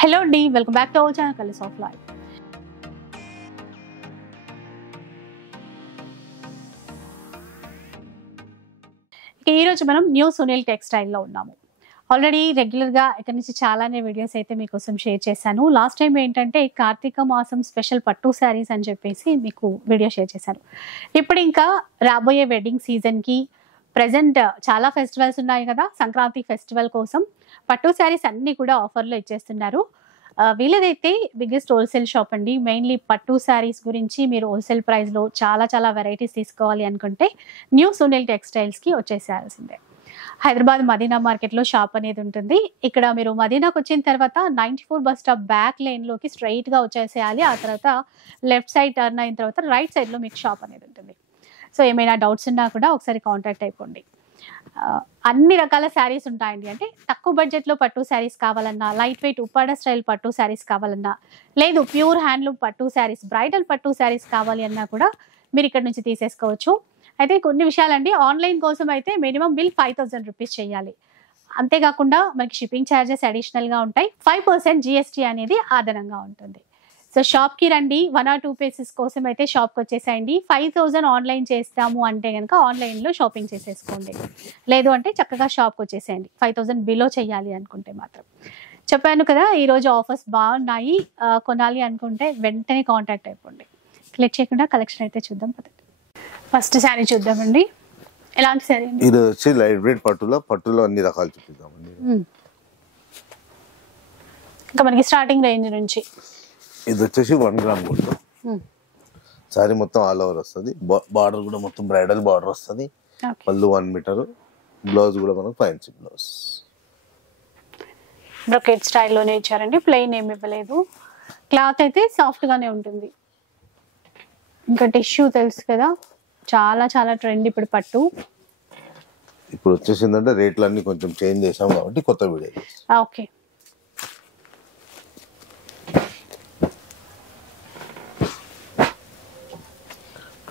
Hello D, welcome back to our channel Colors of Life. ఈ రోజు మనం new Sunil textile లో ఉన్నాము. ఆల్రెడీ రెగ్యులర్ గా ఇక్కడ నుంచి చాలానే వీడియోస్ అయితే మీకోసం షేర్ చేశాను. లాస్ట్ టైం ఏంటంటే కార్తీక మాసం స్పెషల్ పట్టు శారీస్ అని చెప్పేసి మీకు వీడియో షేర్ చేశాను. ఇప్పుడు ఇంకా రాబోయే వెడ్డింగ్ సీజన్ కి ప్రెసెంట్ చాలా ఫెస్టివల్స్ ఉన్నాయి కదా, సంక్రాంతి ఫెస్టివల్ కోసం పట్టు శారీస్ అన్ని కూడా ఆఫర్లో ఇచ్చేస్తున్నారు. వీళ్ళదైతే బిగ్గెస్ట్ హోల్సేల్ షాప్ అండి. మెయిన్లీ పట్టు శారీస్ గురించి మీరు హోల్సేల్ ప్రైస్లో చాలా వెరైటీస్ తీసుకోవాలి అనుకుంటే న్యూ సునీల్ టెక్స్టైల్స్కి వచ్చేసేయాల్సిందే. హైదరాబాద్ మదీనా మార్కెట్లో షాప్ అనేది ఉంటుంది. ఇక్కడ మీరు మదీనాకు వచ్చిన తర్వాత 94 బస్ స్టాప్ బ్యాక్ లైన్లోకి స్ట్రైట్గా వచ్చేసేయాలి. ఆ తర్వాత లెఫ్ట్ సైడ్ టర్న్ అయిన తర్వాత రైట్ సైడ్లో మీకు షాప్ అనేది ఉంటుంది. సో ఏమైనా డౌట్స్ ఉన్నా కూడా ఒకసారి కాంటాక్ట్ అయిపోండి. అన్ని రకాల శారీస్ ఉంటాయండి. అంటే తక్కువ బడ్జెట్లో పట్టు శారీస్ కావాలన్నా, లైట్ వెయిట్ ఉప్పాడ స్టైల్ పట్టు శారీస్ కావాలన్నా, లేదు ప్యూర్ హ్యాండ్లూమ్ పట్టు శారీస్, బ్రైడల్ పట్టు శారీస్ కావాలి అన్నా కూడా మీరు ఇక్కడ నుంచి తీసేసుకోవచ్చు. అయితే కొన్ని విషయాలండి, ఆన్లైన్ కోసం అయితే మినిమం బిల్ 5000 రూపీస్ చేయాలి. అంతేకాకుండా మనకి షిప్పింగ్ ఛార్జెస్ అడిషనల్గా ఉంటాయి. 5% GST అనేది అదనంగా ఉంటుంది. సో షాప్కి రండి. 1 or 2 పీసెస్ కోసం అయితే షాప్కి వచ్చేసేయండి. 5000 ఆన్లైన్ చేస్తాము అంటే కనుక ఆన్లైన్లో షాపింగ్ చేసేసుకోండి. లేదు అంటే చక్కగా షాప్కి వచ్చేసేయండి. 5000 బిలో చేయాలి అనుకుంటే మాత్రం. చెప్పాను కదా, ఈరోజు ఆఫర్స్ బాగున్నాయి. కొనాలి అనుకుంటే వెంటనే కాంటాక్ట్ అయిపోండి. క్లిక్ చేయకుండా కలెక్షన్ అయితే చూద్దాం. ఫస్ట్ శారీ చూద్దామండి. ఎలాంటి శారీ? ఇది వచ్చి లైట్ వెయిట్ పట్టులో అన్ని రకాలు చూపిద్దామండి. ఇంకా మనకి స్టార్టింగ్ రేంజ్ నుంచి ఇది వచ్చేసి 1 గ్రామ్ గోల్డ్. సారీ మొత్తం ఆల్ ఓవర్ వస్తుంది. బార్డర్ కూడా మొత్తం బ్రైడల్ బార్డర్ వస్తుంది. పళ్ళు 1 మీటర్, బ్లౌజ్ కూడా మనకు ఫ్యాన్సీ బ్లౌజ్. బ్రొకెట్ స్టైల్లోనే ఇచ్చారండి, ప్లెయిన్ ఏమి ఇవ్వలేదు. క్లాత్ అయితే సాఫ్ట్ గానే ఉంటుంది. ఇంకా టిష్యూ తెలుసు కదా, చాలా ట్రెండ్ ఇప్పుడు పట్టు. ఇప్పుడు వచ్చేసిందంటే రేట్లు అన్ని కొంచెం చేంజ్ చేసాం కాబట్టి కొత్త video. Okay,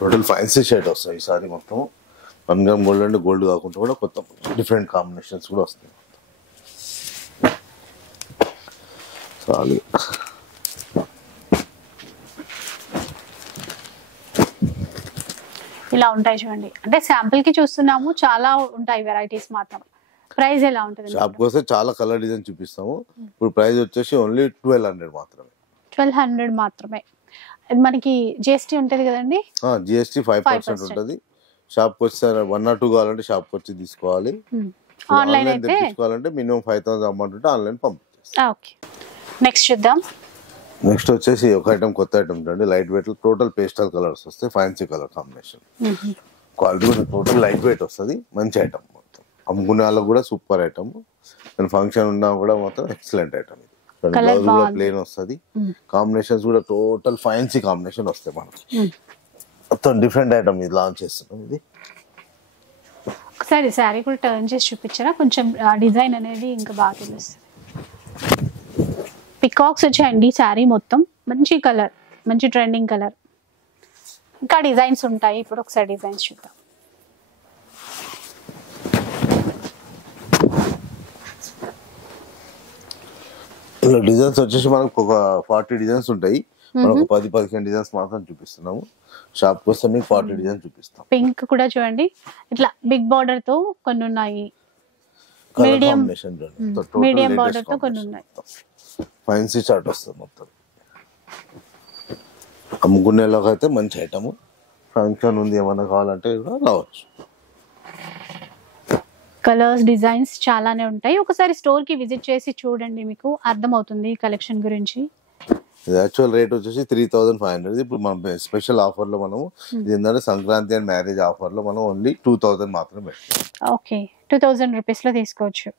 total fancy shade వస్తాయి. ఈ సారీ మొత్తం 1 గ్రామ్ గోల్డ్ అంటే గోల్డ్ కాకుండా కూడా కొత్త డిఫరెంట్ కాంబినేషన్స్ కూడా వస్తాయి. సారీ ఇలా ఉంటాయి చూడండి. అంటే శాంపుల్ కి చూస్తున్నాము, చాలా ఉంటాయి వెరైటీస్. మాత్రం ప్రైస్ ఎలా ఉంటుంది? షాప్ కోసం చాలా కలర్ డిజైన్ చూపిస్తాము. ఇప్పుడు ప్రైస్ వచ్చేసి ఓన్లీ 1200 మాత్రమే. 1200 మాత్రమే. మనకి GST ఉంటుంది కదండి? GST 5% ఉంటుంది. షాప్కి వచ్చి 1 or 2 కావాలంటే షాప్కి వచ్చి తీసుకోవాలి. ఆన్లైన్ అయితే తీసుకోవాలంటే మినిమం 5000 అమౌంట్ ఉంటే ఆన్లైన్ పంపిస్తాం. ఓకే, నెక్స్ట్ చూద్దాం. నెక్స్ట్ వచ్చేసి ఒక ఐటమ్, కొత్త ఐటమ్ ఉంటుంది. Light weight total pastel colours వస్తాయి. Fancy colour combination. క్వాలిటీ కూడా టోటల్ లైట్ వెయిట్ వస్తుంది. మంచి ఐటమ్, మొత్తం అమ్ముకునే వాళ్ళకి కూడా సూపర్ ఐటమ్. ఫంక్షన్ ఉన్నా కూడా మొత్తం ఎక్సలెంట్ ఐటమ్. బ్లౌజ్ కూడా ప్లెయిన్ వస్తుంది. కాంబినేషన్స్ కూడా టోటల్ ఫ్యాన్సీ కాంబినేషన్ వస్తాయి మనకి. మొత్తం డిఫరెంట్ ఐటమ్ ఇది లాంచ్ చేస్తున్నాం. ఇది ఒకసారి శారీ కూడా టర్న్ చేసి చూపించారా, కొంచెం డిజైన్ అనేది ఇంకా బాగా తెలుస్తుంది. పికాక్స్ వచ్చాయండి. శారీ మొత్తం మంచి కలర్, మంచి ట్రెండింగ్ కలర్. ఇంకా డిజైన్స్ ఉంటాయి. ఇప్పుడు ఒకసారి డిజైన్స్ చూద్దాం. ఇలా డిజైన్స్ వచ్చేసి మనకు ఒక 40 డిజైన్స్ ఉంటాయి. మనం ఒక 10-15 డిజైన్స్ మాత్రం చూపిస్తున్నాము. షాప్ కోసం మీకు 40 డిజైన్స్ చూపిస్తాం. పింక్ కూడా చూడండి, ఇట్లా బిగ్ బార్డర్ తో కొన్ని ఉన్నాయి. మీడియం బార్డర్ తో కొన్ని ఉన్నాయి. ఫ్యాన్సీ చార్ట్ వస్తుంది మొత్తం. అమ్ముకునేలాగా అయితే మంచి ఐటమ్. ఫంక్షన్ ఉంది ఏమన్నా కావాలంటే కూడా రావచ్చు. కలర్స్, డిజైన్స్ చాలానే ఉంటాయి. ఒకసారి స్టోర్ కి విజిట్ చేసి చూడండి, మీకు అర్థమవుతుంది కలెక్షన్ గురించి. ఇది యాక్చువల్ రేట్ వచ్చేసి 3500. ఇప్పుడు మన స్పెషల్ ఆఫర్ లో మనము ఇది ఏంటంటే సంక్రాంతి అండ్ మ్యారేజ్ ఆఫర్ లో మనం ఓన్లీ 2000 మాత్రమే పెట్టాం. ఓకే, 2000 రూపీస్ లో తీసుకోవచ్చు.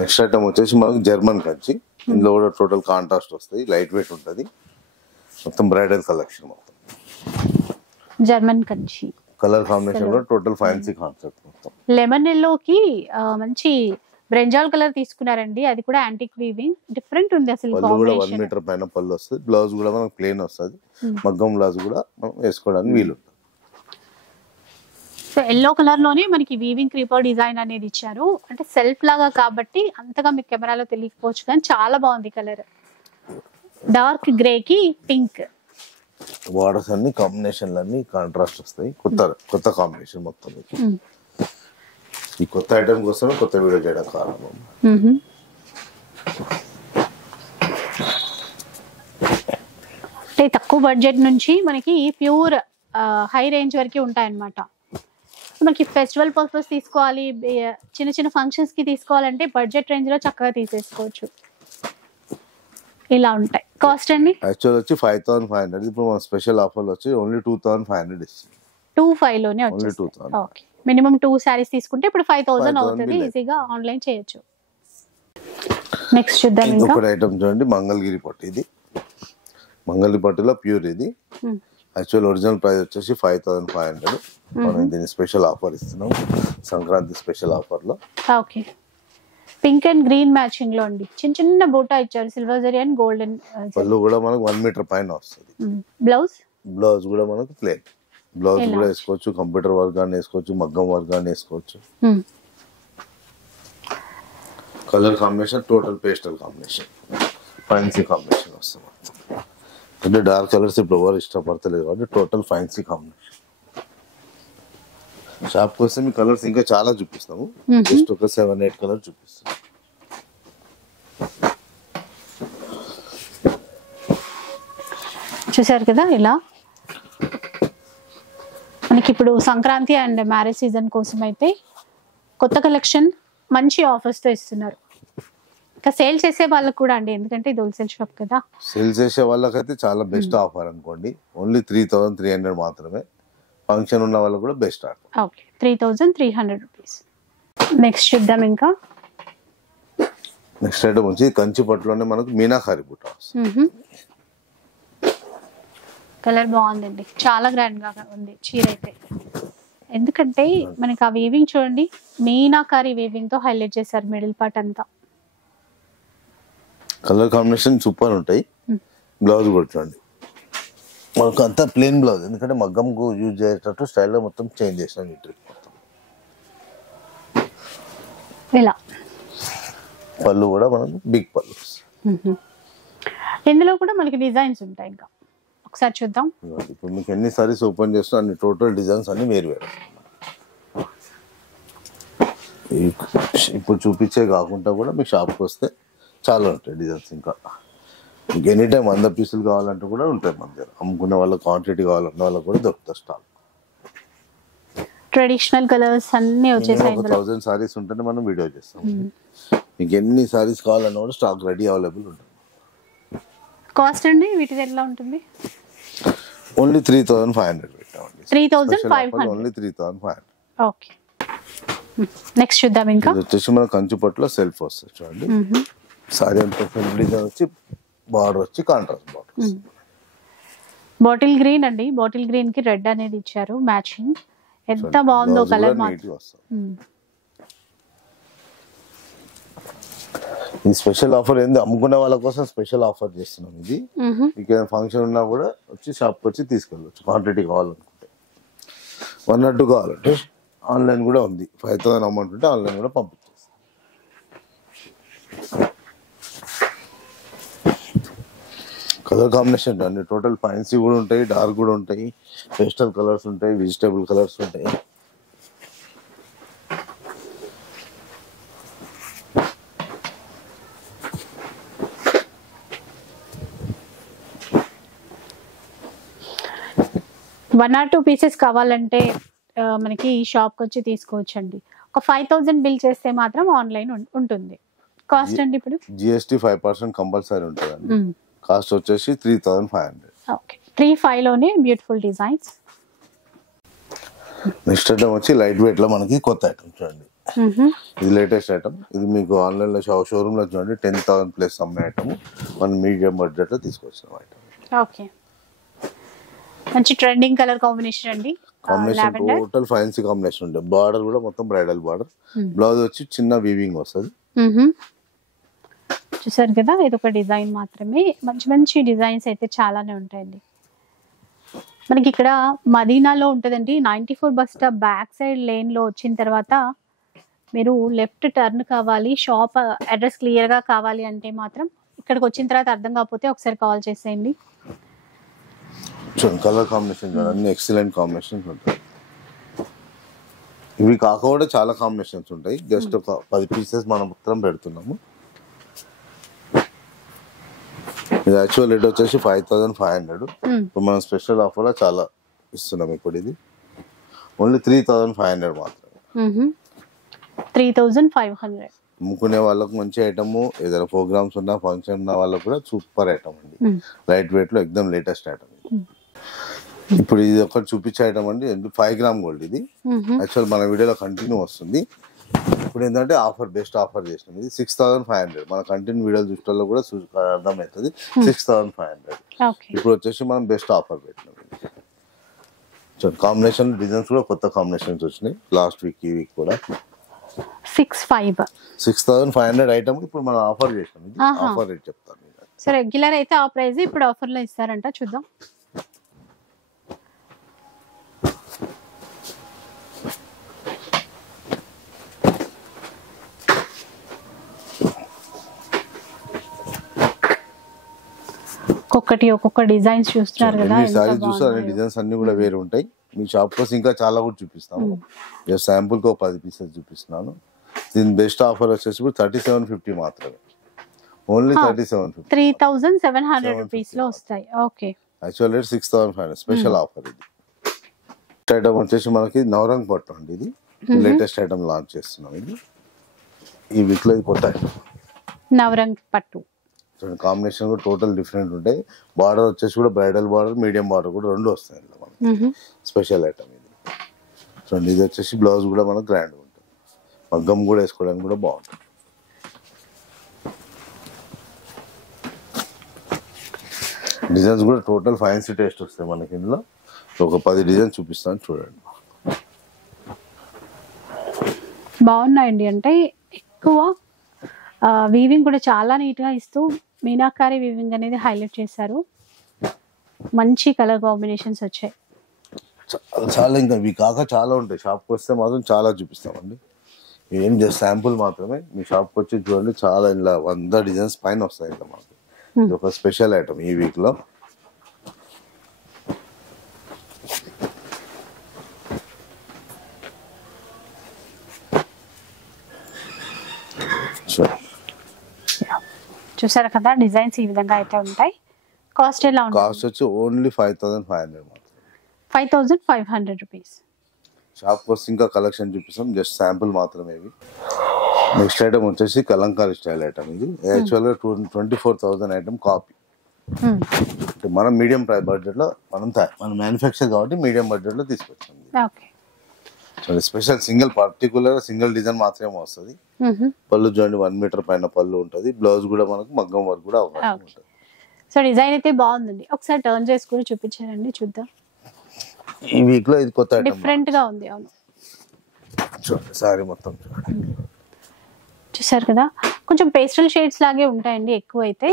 నెక్స్ట్ ఐటమ్ వచ్చేసి మనకు జర్మన్ కంచి. ఇందులో కూడా టోటల్ కాంట్రాస్ట్ వస్తాయి. లైట్ వెయిట్ ఉంటుంది. మొత్తం బ్రైడల్ కలెక్షన్. మొత్తం జర్మన్ కంచి కలర్ కాంబినేషన్ కూడా టోటల్ ఫ్యాన్సీ కాన్సెప్ట్. మొత్తం లెమన్ ఎల్లోకి మంచి బ్రింజాల్ కలర్ తీసుకున్నారండి. అది కూడా యాంటిక్ వీవింగ్, డిఫరెంట్ ఉంది అసలు. పళ్ళు కూడా 1 మీటర్ పైన పళ్ళు వస్తుంది. బ్లౌజ్ కూడా మనకు ప్లెయిన్ వస్తుంది. మగ్గం బ్లౌజ్ కూడా మనం వేసుకోవడానికి వీలు. సో ఎల్లో కలర్ లోనే మనకి వీవింగ్ క్రీపర్ డిజైన్ అనేది ఇచ్చారు. అంటే సెల్ఫ్ లాగా కాబట్టి అంతగా మీకు కెమెరాలో తెలియకపోవచ్చు కానీ చాలా బాగుంది కలర్. డార్క్ గ్రే కి పింక్. బార్డర్స్ అన్ని కాంబినేషన్లు అన్ని కాంట్రాస్ట్ వస్తాయి. కొత్త కాంబినేషన్ మొత్తం. ఈ కొత్త ఐటమ్ కోసమే కొత్త వీడియో చేయడం కారణం. అంటే తక్కువ బడ్జెట్ నుంచి మనకి ప్యూర్ హై రేంజ్ వరకు ఉంటాయన్నమాట. మనకి ఫెస్టివల్ పర్పస్ తీసుకోవాలి, చిన్న చిన్న ఫంక్షన్స్ కి తీసుకోవాలంటే బడ్జెట్ రేంజ్ లో చక్కగా తీసేసుకోవచ్చు. ఇలా ఉంటాయి. కాస్ట్ అండి యాక్చువల్ వచ్చి 5500. ఇప్పుడు మన స్పెషల్ ఆఫర్ వచ్చి ఓన్లీ 2500 ఇస్తుంది. 25 లోనే వచ్చేస్తుంది. ఓకే, మినిమం 2 సారీస్ తీసుకుంటే ఇప్పుడు 5000 అవుతుంది. ఈజీగా ఆన్లైన్ చేయొచ్చు. నెక్స్ట్ చూద్దాం. ఇంకా ఒక ఐటమ్ చూడండి, మంగళగిరి పట్టు. ఇది మంగళగిరి పట్టులో ప్యూర్. ఇది యాక్చువల్ ఒరిజినల్ ప్రైస్ వచ్చేసి 5500. మనం దీన్ని స్పెషల్ ఆఫర్ ఇస్తున్నాం, సంక్రాంతి స్పెషల్ ఆఫర్ లో. Okay, pink and green matching లో అండి. చిన్న చిన్న బూటా ఇచ్చారు, సిల్వర్ జరీ అండ్ గోల్డెన్. పళ్ళు కూడా మనకు 1 మీటర్ పైన వస్తుంది. బ్లౌజ్ కూడా మనకు ప్లేన్ బ్లౌజ్ కూడా వేసుకోవచ్చు. కంప్యూటర్ వర్క్ గానీ వేసుకోవచ్చు, మగ్గం వర్క్ గానీ వేసుకోవచ్చు. Colour combination total pastel combination, fancy combination వస్తుంది. అంటే డార్క్ కలర్స్ ఇప్పుడు ఎవరు ఇష్టపడతలేదు కాబట్టి టోటల్ ఫ్యాన్సీ కాంబినేషన్. షాప్ కోసం మీ కలర్స్ ఇంకా చాలా చూపిస్తాము. జస్ట్ ఒక 7-8 కలర్ చూపిస్తాం. చూసారు కదా, ఇలా మనకి ఇప్పుడు సంక్రాంతి అండ్ మ్యారేజ్ సీజన్ కోసం అయితే కొత్త కలెక్షన్ మంచి ఆఫర్స్ తో ఇస్తున్నారు. ఇంకా సేల్ చేసే వాళ్ళకి కూడా అండి, ఎందుకంటే ఇది హోల్సేల్ షాప్ కదా. సేల్ చేసే వాళ్ళకైతే చాలా బెస్ట్ ఆఫర్ అనుకోండి. ఓన్లీ 3300 మాత్రమే. ఫంక్షన్ ఉన్న వాళ్ళకి కూడా best offer. Okay, 3300 rupees. Next చూద్దాం. ఇంకా నెక్స్ట్ ఐటమ్ వచ్చి కంచి పట్టులోనే మనకు మీనాకారి బుట్ట వస్తుంది. కలర్ బాగుందండి, చాలా గ్రాండ్ గా ఉంది చీర అయితే. ఎందుకంటే మనకి ఆ వీవింగ్ చూడండి, మీనాకారి వీవింగ్ తో హైలైట్ చేశారు మిడిల్ పార్ట్ అంతా. కలర్ కాంబినేషన్ సూపర్ ఉంటాయి. బ్లౌజ్ కూడా చూడండి, మనకు అంతా ప్లెయిన్ బ్లౌజ్. ఎందుకంటే మగ్గంకు యూజ్ చేసేటట్టు స్టైల్లో మొత్తం చేంజ్ చేసాం. ఈ ట్రిప్ మొత్తం ఇలా. పళ్ళు కూడా మనకు బిగ్ పళ్ళు. ఇందులో కూడా మనకి డిజైన్స్ ఉంటాయి. ఇంకా ఒకసారి చూద్దాం. ఇప్పుడు మీకు ఎన్ని సారీస్ ఓపెన్ చేస్తే అన్ని టోటల్ డిజైన్స్ అన్ని వేరు వేరు. ఇప్పుడు చూపించే కాకుండా కూడా మీ షాప్కి వస్తే చాలా ఉంటాయి డిజైన్స్. ఇంకా మీకు ఎనీ టైం 100 పీసులు కావాలంటే కూడా ఉంటాయి మన దగ్గర. అమ్ముకునే వాళ్ళకి క్వాంటిటీ కావాలన్న వాళ్ళకి కూడా దొరుకుతాయి స్టాక్. ట్రెడిషనల్ కలర్స్ అన్ని వచ్చేసాయి. 1000 సారీస్ ఉంటేనే మనం వీడియో చేస్తాం. మీకు ఎన్ని సారీస్ కావాలన్నా కూడా స్టాక్ రెడీ అవైలబుల్ ఉంటుంది. కాస్ట్ అండి వీటిది ఎలా ఉంటుంది? ఓన్లీ 3500 పెట్టామండి. 3500 ఓన్లీ 3500. ఓకే, నెక్స్ట్ చూద్దాం. ఇంకా ఇది వచ్చేసి మన కంచి పట్టులో సెల్ఫ్ వస్తుంది చూడండి. సారీ అంతా డిజైన్ వచ్చి బార్డర్ వచ్చి కాంట్రాస్ట్ బార్డర్. బాటిల్ గ్రీన్ అండి, బాటిల్ గ్రీన్ కి రెడ్ అనేది ఇచ్చారు మ్యాచింగ్. ఎంత బాగుందో కలర్ మాత్రం. ఈ స్పెషల్ ఆఫర్ ఏంది, అమ్ముకునే వాళ్ళ కోసం స్పెషల్ ఆఫర్ చేస్తున్నాం. ఇది మీకు ఫంక్షన్ ఉన్నా కూడా వచ్చి షాప్కి వచ్చి తీసుకెళ్ళచ్చు. క్వాంటిటీ కావాలనుకుంటే 1 or 2 కావాలంటే ఆన్లైన్ కూడా ఉంది. 5000 అమౌంట్ ఉంటే ఆన్లైన్ కూడా పంపించేస్తాం. కలర్ కాంబినేషన్ అన్ని టోటల్ ఫ్యాన్సీ కూడా ఉంటాయి, డార్క్ కూడా ఉంటాయి, పేస్టల్ కలర్స్ ఉంటాయి, వెజిటేబుల్ కలర్స్ ఉంటాయి. వన్ ఆర్ 2 పీసెస్ కావాలంటే మనకి షాప్కి వచ్చి తీసుకోవచ్చండి. ఒక 5000 బిల్ చేస్తే మాత్రం ఆన్లైన్ ఉంటుంది. కాస్ట్ అండి ఇప్పుడు GST 5% కంపల్సరీ ఉంటుందండి. కాస్ట్ వచ్చేసి 3500. ఓకే, 35 లోనే బ్యూటిఫుల్ డిజైన్స్. నెక్స్ట్ ఐటమ్ వచ్చి లైట్ వెయిట్ లో మనకి కొత్త ఐటమ్ చూడండి. ఇది లేటెస్ట్ ఐటమ్. ఇది మీకు ఆన్లైన్ లో షోరూమ్ లో చూడండి 10,000 ప్లస్ అమ్మే ఐటమ్. మన మీడియం బడ్జెట్ లో తీసుకొచ్చిన ఐటమ్. ఓకే, మంచి ట్రెండింగ్ కలర్ కాంబినేషన్ అండి. కాంబినేషన్ టోటల్ ఫ్యాన్సీ కాంబినేషన్ ఉంటుంది. బార్డర్ కూడా మొత్తం బ్రైడల్ బార్డర్. బ్లౌజ్ వచ్చి చిన్న వీవింగ్ వస్తుంది. చూసారు కదా, ఇది ఒక డిజైన్ మాత్రమే. మంచి మంచి డిజైన్స్ అయితే చాలానే ఉంటాయండి. మనకి ఇక్కడ మదీనాలో ఉంటుందండి. 94 bus stop back side lane లో వచ్చిన తర్వాత మీరు లెఫ్ట్ టర్న్ కావాలి, షాప్ అడ్రస్ క్లియర్ గా కావాలి అంటే మాత్రం ఇక్కడికి వచ్చిన తర్వాత అర్థం కాకపోతే ఒకసారి కాల్ చేసేయండి. చూడండి కలర్ కాంబినేషన్ చూడండి, ఎక్సలెంట్ కాంబినేషన్స్ ఉంటాయి. ఇవి కాకుండా చాలా కాంబినేషన్స్ ఉంటాయి. జస్ట్ ఒక 10 పీసెస్ మనం మొత్తం పెడుతున్నాము. ఇది యాక్చువల్ రేట్ వచ్చేసి 5500. ఇప్పుడు మనం స్పెషల్ ఆఫర్ చాలా ఇస్తున్నాం. ఇప్పుడు ఇది ఓన్లీ 3500 మాత్రమే. 3500. అమ్ముకునే వాళ్ళకు మంచి ఐటమ్, ఏదైనా ప్రోగ్రామ్స్ ఉన్నా ఫంక్షన్ ఉన్న వాళ్ళకు కూడా సూపర్ ఐటమ్ అండి. లైట్ వెయిట్ లో ఎక్దమ్ లేటెస్ట్ ఐటమ్. ఇప్పుడు ఇది ఒకటి చూపించే ఐటమ్ అండి. 5 గ్రామ్ గోల్డ్ ఇది. యాక్చువల్ మన వీడియోలో కంటిన్యూ వస్తుంది. ఇప్పుడు ఏంటంటే ఆఫర్, బెస్ట్ ఆఫర్ చేసినాం. ఇది 6500. మన కంటిన్యూ వీడియోలు చూసిన కూడా అర్థమవుతుంది. 6500. ఇప్పుడు వచ్చేసి మనం బెస్ట్ ఆఫర్ పెట్టినాం. కాంబినేషన్ డిజైన్స్ కూడా కొత్త కాంబినేషన్స్ వచ్చినాయి లాస్ట్ వీక్, ఈ వీక్ కూడా. 6500 ఐటమ్ ఇప్పుడు మనం ఆఫర్ చేసినాం. ఇది ఆఫర్ రేట్ చెప్తాను. సో రెగ్యులర్ అయితే ఆ ప్రైస్, ఇప్పుడు ఆఫర్ లో ఇస్తారంట, చూద్దాం. ఒక్కొక్క డిజైన్స్ చూస్తున్నారు కదా. సారీస్ చూస్తారు, డిజైన్స్ అన్ని కూడా వేరే ఉంటాయి. మీ షాప్ కోసం ఇంకా చాలా కూడా చూపిస్తాము. జస్ట్ శాంపుల్ కి 10 పీసెస్ చూపిస్తున్నాను. దీని బెస్ట్ ఆఫర్ వచ్చేసి 3750 మాత్రమే. ఓన్లీ 3750. 3700 రూపీస్ లో వస్తాయి. Okay. Actual rate 6500. Special offer ఇది. ఐటమ్ వచ్చేసి మనకి నవరంగ్ పట్టు అండి. ఇది లేటెస్ట్ ఐటమ్ లాంచ్ చేస్తున్నాం. ఇది ఈ వీక్ లో ఇది కొత్త ఐటమ్ నవరంగ్ పట్టు. కాంబినేషన్ కూడా టోటల్ డిఫరెంట్ ఉంటాయి. బార్డర్ వచ్చేసి కూడా బ్రైడల్ బార్డర్, మీడియం బార్డర్ కూడా రెండు వస్తాయి. స్పెషల్ ఐటమ్ ఇది. చూడండి ఇది వచ్చేసి బ్లౌజ్ కూడా మనకు గ్రాండ్ ఉంటుంది. మగ్గం కూడా వేసుకోవడానికి కూడా బాగుంటుంది. డిజైన్స్ కూడా టోటల్ ఫ్యాన్సీ టేస్ట్ వస్తాయి మనకి. ఇందులో ఒక 10 డిజైన్స్ చూపిస్తాను చూడండి. బాగున్నాయండి. అంటే ఎక్కువ వీవింగ్ కూడా చాలా నీట్ గా ఇస్తూ మీనాకారి వీవింగ్ అనేది హైలైట్ చేశారు. మంచి కలర్ కాంబినేషన్స్ వచ్చాయి. చాలా ఇంకా ఇవి కాక చాలా ఉంటాయి. షాప్కి వస్తే మాత్రం చాలా చూపిస్తామండి. ఏం జస్ట్ శాంపుల్ మాత్రమే. మీ షాప్కి వచ్చి చూడండి, చాలా ఇలా 100 డిజైన్స్ పైన వస్తాయి. ఇలా మాకు ఇది ఒక స్పెషల్ ఐటమ్ ఈ వీక్ లో. చూసారు కదా, డిజైన్స్ ఈ విధంగా అయితే ఉంటాయి. కాస్ట్ ఎలా ఉంటుంది? కాస్ట్ వచ్చి ఓన్లీ 5500 మాత్రం. 5500 రూపీస్. షాప్ వస్తే ఇంకా కలెక్షన్ చూపిస్తాం. జస్ట్ శాంపుల్ మాత్రమే ఇవి. నెక్స్ట్ ఐటమ్ వచ్చేసి కలంకారీ స్టైల్ ఐటమ్. ఇది యాక్చువల్ గా 24,000 ఐటమ్ కాపీ. మనం మీడియం ప్రైస్ బడ్జెట్ లో మనం మ్యానుఫ్యాక్చర్ కాబట్టి మీడియం బడ్జెట్ లో తీసుకొచ్చింది. Special single particular single design మాత్రమే వస్తుంది. పళ్ళు చూడండి 1 మీటర్ పైన పళ్ళు ఉంటుంది. బ్లౌజ్ కూడా మనకు మగ్గం వర్క్ కూడా అవకాశం ఉంటుంది. సో డిజైన్ అయితే బాగుందండి. ఒకసారి టర్న్ చేసుకుని చూపించారండి, చూద్దాం. ఈ వీక్ లో ఇది కొత్త ఐటమ్, డిఫరెంట్ గా ఉంది. అవును, చూడండి సారీ మొత్తం చూడండి. చూసారు కదా, కొంచెం పేస్టల్ షేడ్స్ లాగే ఉంటాయండి ఎక్కువ అయితే.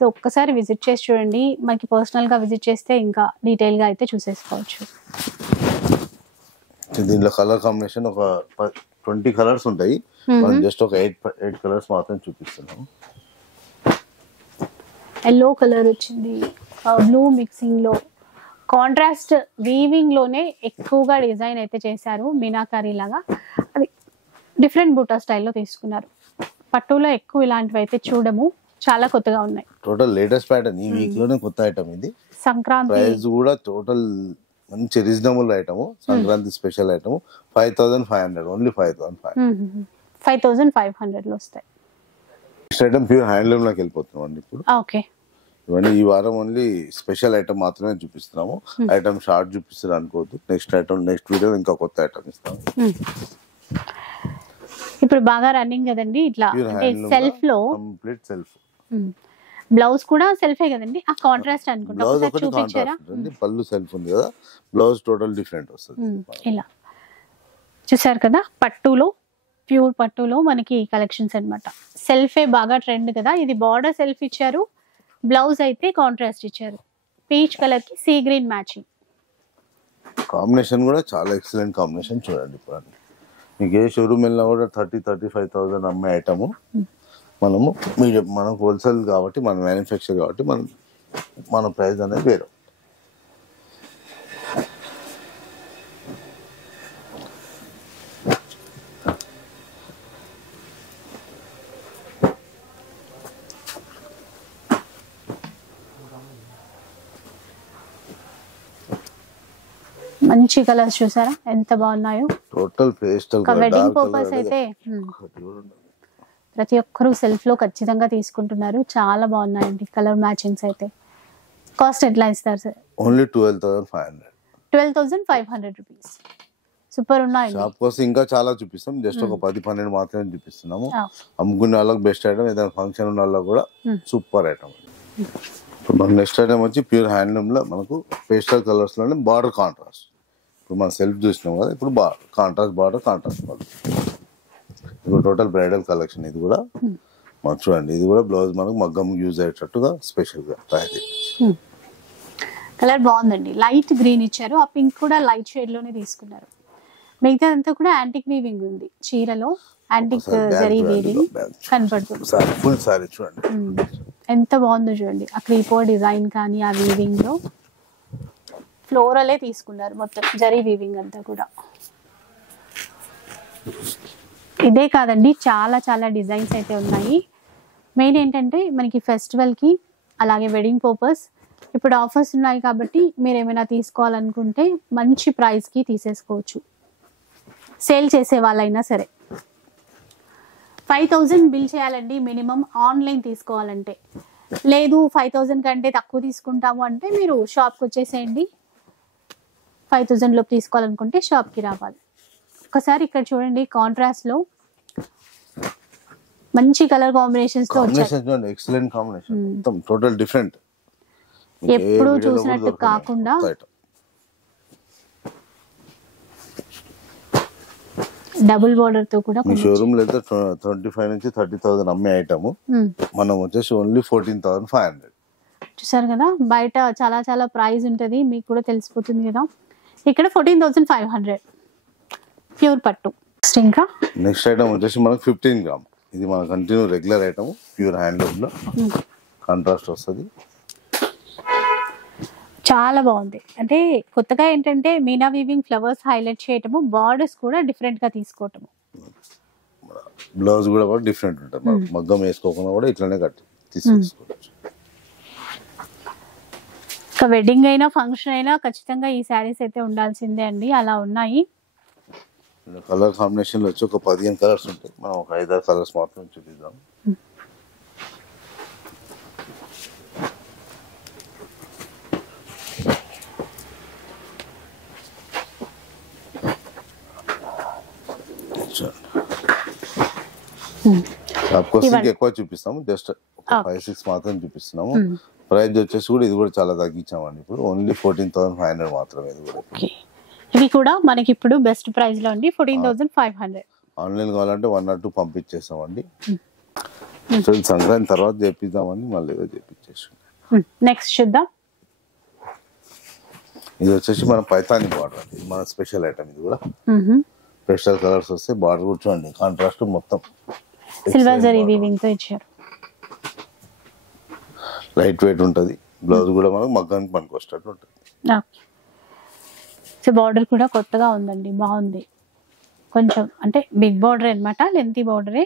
సో ఒక్కసారి విజిట్ చేసి చూడండి. మనకి పర్సనల్ గా విజిట్ చేస్తే ఇంకా డీటెయిల్ గా అయితే చూసేసుకోవచ్చు. దీంట్లో కలర్ కాంబినేషన్ ఒక 20 కలర్స్ ఉంటాయి. మనం జస్ట్ ఒక 8 కలర్స్ మాత్రం చూపిస్తున్నాము. ఎల్లో కలర్ వచ్చింది, బ్లూ మిక్సింగ్ లో, కాంట్రాస్ట్ వీవింగ్ లోనే ఎక్కువగా డిజైన్ అయితే చేశారు. మీనాకారి లాగా అది డిఫరెంట్ బూటా స్టైల్లో తీసుకున్నారు. పట్టులో ఎక్కువ ఇలాంటివి అయితే చూడము, చాలా కొత్తగా ఉన్నాయి. టోటల్ లేటెస్ట్ ప్యాటర్న్ ఈ వీక్ లోనే కొత్త ఐటమ్ ఇది. సంక్రాంతి ప్రైస్ కూడా టోటల్ మంచి reasonable item. Sankranti special item 5500. Only 5500 లో వస్తాయి. నెక్స్ట్ ఐటమ్ ప్యూర్ హ్యాండ్లూమ్ లోకి వెళ్ళిపోతున్నాం అండి ఇప్పుడు. ఓకే, ఇవన్నీ ఈ వారం ఓన్లీ స్పెషల్ ఐటమ్ మాత్రమే చూపిస్తున్నాము. ఐటమ్ షార్ట్ చూపిస్తారు అనుకోవద్దు. నెక్స్ట్ ఐటమ్ నెక్స్ట్ వీడియో ఇంకా కొత్త ఐటమ్ ఇస్తాము. ఇప్పుడు బాగా రన్నింగ్ కదండి ఇట్లా, అంటే సెల్ఫ్ లో కంప్లీట్ సెల్ఫ్. బ్లౌజ్ కూడా సెల్ఫే కదండి, ఆ కాంట్రాస్ట్ అనుకుంటా. బ్లౌజ్ ఒకటి కాంట్రాస్ట్ ఉంది, పళ్ళు సెల్ఫ్ ఉంది కదా, బ్లౌజ్ టోటల్ డిఫరెంట్ వస్తుంది. ఇలా చూసారు కదా, పట్టులో ప్యూర్ పట్టులో మనకి కలెక్షన్స్ అన్నమాట. సెల్ఫే బాగా ట్రెండ్ కదా. ఇది బార్డర్ సెల్ఫ్ ఇచ్చారు, బ్లౌజ్ అయితే కాంట్రాస్ట్ ఇచ్చారు. పీచ్ కలర్ కి సీ గ్రీన్ మ్యాచింగ్. కాంబినేషన్ కూడా చాలా ఎక్సలెంట్ కాంబినేషన్. చూడండి ఇప్పుడు మీకు ఏ షోరూమ్ వెళ్ళినా కూడా 30,000-35,000 అమ్మే ఐటమ్ మనము మీడియం, మనకు హోల్సేల్ కాబట్టి, మన మ్యానుఫ్యాక్చర్ కాబట్టి మన ప్రైస్ అనేది వేరు. మంచి కలర్స్ చూసారా ఎంత బాగున్నాయో. టోటల్ పేస్టల్ వెడ్డింగ్ పర్పస్ అయితే ప్రతి ఒక్కరూ సెల్ఫ్ లో ఖచ్చితంగా తీసుకుంటున్నారు. చాలా బాగున్నాయండి కలర్ మ్యాచింగ్స్ అయితే. కాస్ట్ ఎట్లా ఇస్తారు సార్? ఓన్లీ 12,500. 12,500 రూపీస్. సూపర్ ఉన్నాయి. షాప్ కోసం ఇంకా చాలా చూపిస్తాం, జస్ట్ ఒక 10-12 మాత్రమే చూపిస్తున్నాము. అమ్ముకునే వాళ్ళకి బెస్ట్ ఐటమ్, ఏదైనా ఫంక్షన్ ఉన్న వాళ్ళకి కూడా సూపర్ ఐటమ్. ఇప్పుడు మన నెక్స్ట్ ఐటమ్ వచ్చి ప్యూర్ హ్యాండ్లూమ్ లో మనకు పేస్టల్ కలర్స్ లోనే బార్డర్ కాంట్రాస్ట్. ఇప్పుడు మనం సెల్ఫ్ చూసినాం కదా, ఇప్పుడు కాంట్రాస్ట్ బార్డర్. ఇప్పుడు టోటల్ బ్రైడల్ కలెక్షన్. ఇది కూడా మనం చూడండి, ఇది కూడా బ్లౌజ్ మనకు మగ్గం యూజ్ అయ్యేటట్టుగా స్పెషల్ గా తయారు. కలర్ బాగుందండి, లైట్ గ్రీన్ ఇచ్చారు. ఆ పింక్ కూడా లైట్ షేడ్ లోనే తీసుకున్నారు. మిగతా అంతా కూడా యాంటిక్ వీవింగ్ ఉంది. చీరలో యాంటిక్ జరీ వీవింగ్ కనపడుతుంది. ఫుల్ సారీ చూడండి ఎంత బాగుందో చూడండి. ఆ క్రీపో డిజైన్ కానీ ఆ వీవింగ్ లో ఫ్లోరలే తీసుకున్నారు మొత్తం, జరీ వీవింగ్ అంతా కూడా. ఇదే కాదండి, చాలా చాలా డిజైన్స్ అయితే ఉన్నాయి. మెయిన్ ఏంటంటే మనకి ఫెస్టివల్ కి అలాగే వెడ్డింగ్ పర్పస్ ఇప్పుడు ఆఫర్స్ ఉన్నాయి కాబట్టి మీరు ఏమైనా తీసుకోవాలనుకుంటే మంచి ప్రైస్ కి తీసేసుకోవచ్చు. సేల్ చేసే వాళ్ళైనా సరే 5,000 బిల్ చేయాలండి మినిమం ఆన్లైన్ తీసుకోవాలంటే. లేదు 5,000 కంటే తక్కువ తీసుకుంటాము అంటే మీరు షాప్కి వచ్చేసేయండి. 5,000 లోపు తీసుకోవాలనుకుంటే షాప్కి రావాలి. ఒకసారి ఇక్కడ చూడండి, కాంట్రాస్ట్ లో మంచి కలర్ కాంబినేషన్స్ తో వచ్చాయి. ఎక్సలెంట్ కాంబినేషన్, మొత్తం టోటల్ డిఫరెంట్, ఎప్పుడు చూసినట్టు కాకుండా డబుల్ బోర్డర్ తో కూడా. మీ షోరూమ్ లో అయితే 25,000-30,000 అమ్మే ఐటమ్ మనం వచ్చేసి ఓన్లీ 14,500. చూసారు కదా, బయట చాలా చాలా ప్రైస్ ఉంటది, మీకు కూడా తెలిసిపోతుంది కదా. ఇక్కడ 14,500 ప్యూర్ పట్టు. ఇంకా నెక్స్ట్ ఐటమ్ వచ్చేసి మనకు 15 గ్రామ్. ఇది మన continue regular item, pure handloom లో కాంట్రాస్ట్ వస్తుంది. చాలా బాగుంది. అంటే కొత్తగా ఏంటంటే మీనా వీవింగ్ ఫ్లవర్స్ హైలైట్ చేయటము, బార్డర్స్ కూడా డిఫరెంట్ గా తీసుకోవటము. బ్లౌజ్ కూడా డిఫరెంట్ ఉంటుంది, మగ్గం వేసుకోకుండా కూడా ఇట్లానే కట్టి తీసుకోవచ్చు. ఇంకా వెడ్డింగ్ అయినా ఫంక్షన్ అయినా ఖచ్చితంగా ఈ శారీస్ అయితే ఉండాల్సిందే అండి, అలా ఉన్నాయి. కలర్ కాంబినేషన్ లో వచ్చి ఒక 15 కలర్స్ ఉంటాయి, మనం ఒక 5-6 కలర్స్ మాత్రం చూపిద్దాం. ఎక్కువ చూపిస్తాము, జస్ట్ 5-6 మాత్రం చూపిస్తున్నాము. ప్రైస్ వచ్చేసి కూడా ఇది కూడా చాలా తగ్గించామండి, ఇప్పుడు ఓన్లీ 14,500 మాత్రమే. ఇది కూడా ఇవి కూడా మనకి ఇప్పుడు బెస్ట్ ప్రైస్ లో అండి, 14,500. ఆన్లైన్ కావాలంటే 1 or 2 పంపించేస్తామండి. సంక్రాంతి తర్వాత చేపిద్దామని మళ్ళీ చేపించేసి. నెక్స్ట్ చూద్దాం. ఇది వచ్చేసి మన పైతాని బార్డర్, ఇది మన స్పెషల్ ఐటమ్. ఇది కూడా పేస్టల్ కలర్స్ వస్తే బార్డర్ కూడా చూడండి, కాంట్రాస్ట్ మొత్తం సిల్వర్ జరీ వీవింగ్ తో ఇచ్చారు. లైట్ వెయిట్ ఉంటది, బ్లౌజ్ కూడా మనకు మగ్గానికి పనికి వచ్చేటట్టు ఉంటుంది. సో బార్డర్ కూడా కొత్తగా ఉందండి, బాగుంది. కొంచెం అంటే బిగ్ బార్డర్ అన్నమాట, లెంతీ బార్డరే.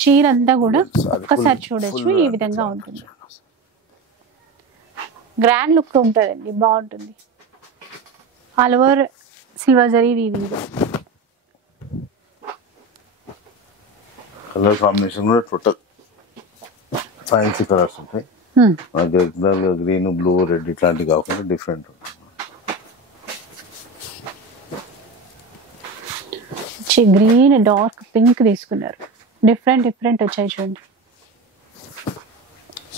చీర అంతా కూడా ఒక్కసారి చూడొచ్చు, ఈ విధంగా ఉంటుంది. గ్రాండ్ లుక్ ఉంటుందండి, బాగుంటుంది. All over silver zari weaving. Colour combination కూడా టోటల్ ఫ్యాన్సీ కలర్స్ ఉంటాయి. రెగ్యులర్ గా గ్రీన్, బ్లూ, రెడ్ ఇట్లాంటివి కాకుండా డిఫరెంట్ ఉంటుంది. గ్రీన్, డార్క్ పింక్ తీసుకున్నారు, డిఫరెంట్ వచ్చాయి చూడండి.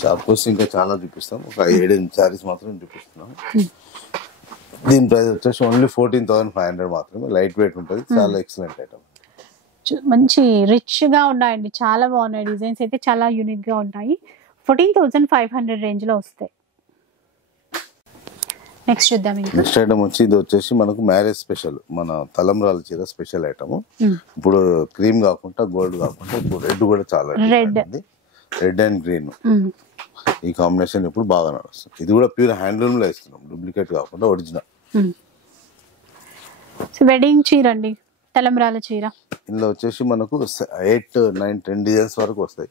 షాప్ కోసం ఇంకా చాలా చూపిస్తాం, ఒక 7-8 శారీస్ మాత్రం చూపిస్తున్నాం. దీని ప్రైస్ వచ్చేసి ఓన్లీ 14,500 మాత్రమే. లైట్ వెయిట్ ఉంటుంది, చాలా ఎక్సలెంట్ ఐటమ్. మంచి రిచ్ గా ఉన్నాయండి, చాలా బాగున్నాయి. డిజైన్స్ అయితే చాలా యూనిక్ గా ఉంటాయి. 14,500 రేంజ్ లో వస్తాయి. నెక్స్ట్ చూద్దాం ఇంకా. నెక్స్ట్ ఐటమ్ వచ్చి ఇది వచ్చేసి మనకు మ్యారేజ్ స్పెషల్, మన తలంబ్రాల చీర స్పెషల్ ఐటమ్. ఇప్పుడు క్రీమ్ కాకుండా గోల్డ్ కాకుండా ఇప్పుడు రెడ్ కూడా చాలా రెడ్ అండ్ గ్రీన్ ఈ కాంబినేషన్ ఇప్పుడు బాగా నడుస్తుంది. ఇది కూడా ప్యూర్ హ్యాండ్లూమ్ లో ఇస్తున్నాం, డూప్లికేట్ కాకుండా ఒరిజినల్. వెడ్డింగ్ చీర అండి, తలంబ్రాల చీర. ఇందులో వచ్చేసి మనకు 8, 9, 10 డిజైన్స్ వరకు వస్తాయి.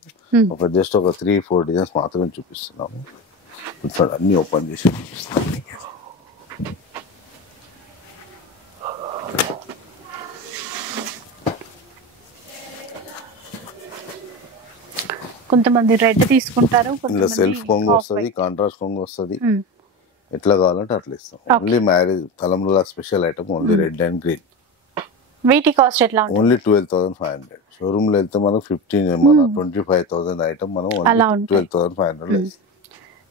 ఒక జస్ట్ ఒక 3-4 డిజైన్స్ మాత్రమే చూపిస్తున్నాము. అన్ని ఓపెన్ చేసి చూపిస్తాం. కొంతమంది రెడ్ తీసుకుంటారు, ఇందులో సెల్ఫ్ కొంగు వస్తుంది, కాంట్రాస్ట్ కొంగు వస్తుంది. ఎట్లా కావాలంటే అట్లా ఇస్తాం. ఓన్లీ మ్యారేజ్ తలంబ్రాల special item, only red and green. వీటి కాస్ట్ ఎట్లా ఉంటుంది? ఓన్లీ 12,500. షోరూమ్ లో వెళ్తే మనకు 25,000 ఐటమ్ మనం 12,500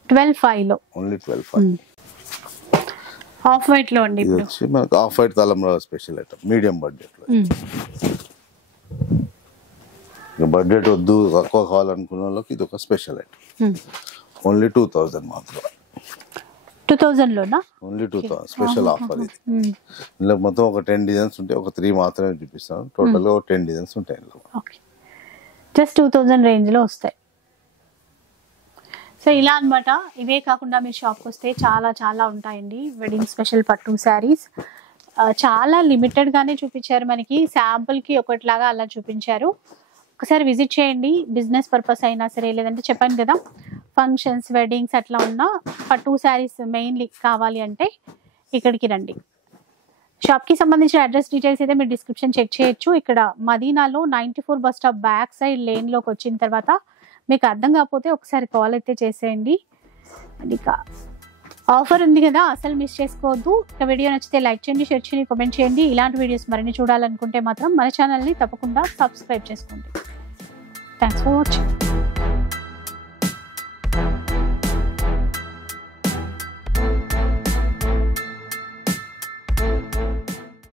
12,500 లో ఓన్లీ 12,500. ఆఫ్ వైట్ లో అండి. ఇది వచ్చి మనకు ఆఫ్ వైట్ తలంబ్రాల స్పెషల్ ఐటమ్, మీడియం బడ్జెట్ లో. బడ్జెట్ వద్దు, తక్కువ కావాలనుకున్న వాళ్ళకి ఇది ఒక స్పెషల్ ఐటమ్. ఓన్లీ 2,000 మాత్రం. 2000 లోనా? ఓన్లీ 2,000 స్పెషల్ ఆఫర్ ఇది. ఇందులో మొత్తం ఒక 10 డిజైన్స్ ఉంటాయి, ఒక 3 మాత్రమే చూపిస్తాను. టోటల్ గా 10 డిజైన్స్ ఉంటాయి ఇందులో. జస్ట్ 2000 రేంజ్ లో వస్తాయి. సో ఇలా అన్నమాట. ఇవే కాకుండా మీరు షాప్కి వస్తే చాలా చాలా ఉంటాయండి వెడ్డింగ్ స్పెషల్ పట్టు శారీస్. చాలా లిమిటెడ్ గానే చూపించారు మనకి, శాంపుల్ కి ఒకటిలాగా అలా చూపించారు. ఒకసారి విజిట్ చేయండి, బిజినెస్ పర్పస్ అయినా సరే, లేదంటే చెప్పాను కదా ఫంక్షన్స్ వెడ్డింగ్స్ అట్లా ఉన్న పట్టు శారీస్ మెయిన్లీ కావాలి అంటే ఇక్కడికి రండి. షాప్కి సంబంధించిన అడ్రస్ డీటెయిల్స్ అయితే మీరు డిస్క్రిప్షన్ చెక్ చేయొచ్చు. ఇక్కడ మదీనాలో 94 బస్ స్టాప్ బ్యాక్ సైడ్ లేన్లోకి వచ్చిన తర్వాత మీకు అర్థం కాకపోతే ఒకసారి కాల్ అయితే చేసేయండి. ఇక ఆఫర్ ఉంది కదా, అసలు మిస్ చేసుకోవద్దు. ఇక వీడియో నచ్చితే లైక్ చేయండి, షేర్ చేయండి, కామెంట్ చేయండి. ఇలాంటి వీడియోస్ మరిన్ని చూడాలనుకుంటే మాత్రం మన ఛానల్ని తప్పకుండా సబ్స్క్రైబ్ చేసుకోండి. Thanks for watching.